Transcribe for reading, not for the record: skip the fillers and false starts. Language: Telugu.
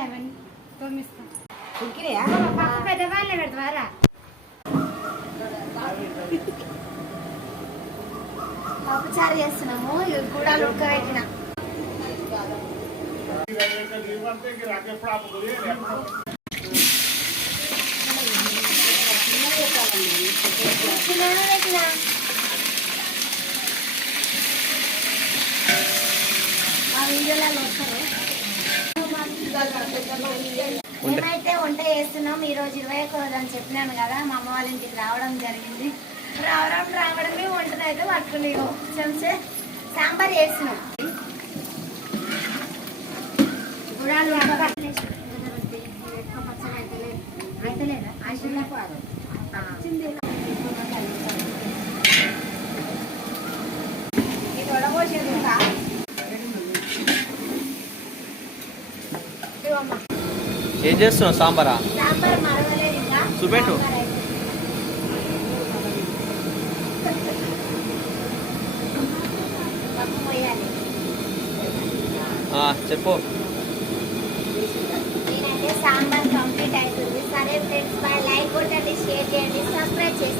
అవన్నీ తోమిస్తా ఉక్కినాయా పెద్దవాళ్ళే పెడతారా పప్పుచారు చేస్తున్నాము గుడాలు ఉడకబెట్టిన మేమైతే వంట చేస్తున్నాం ఈరోజు 21 అని చెప్పినాను కదా మా అమ్మ వాళ్ళ ఇంటికి రావడం జరిగింది రావడమే వంటను అయితే పట్టుకుని చెంచే సాంబార్ చేస్తున్నాం గుడాలు అయితే లేదా ఇది వడబోసేది ఇంకా ఏం చేస్తున్నావు సాంబారా సాంబార్ మరవలేదు ఇంకా చూపెట్టు పప్పు పోయాలి చెప్పు నేనైతే సాంబార్ కంప్లీట్ అవుతుంది సరే ఫ్రెండ్స్ బాయ్ లైక్ కొట్టండి షేర్ చేయండి సబ్స్క్రైబ్ చేసి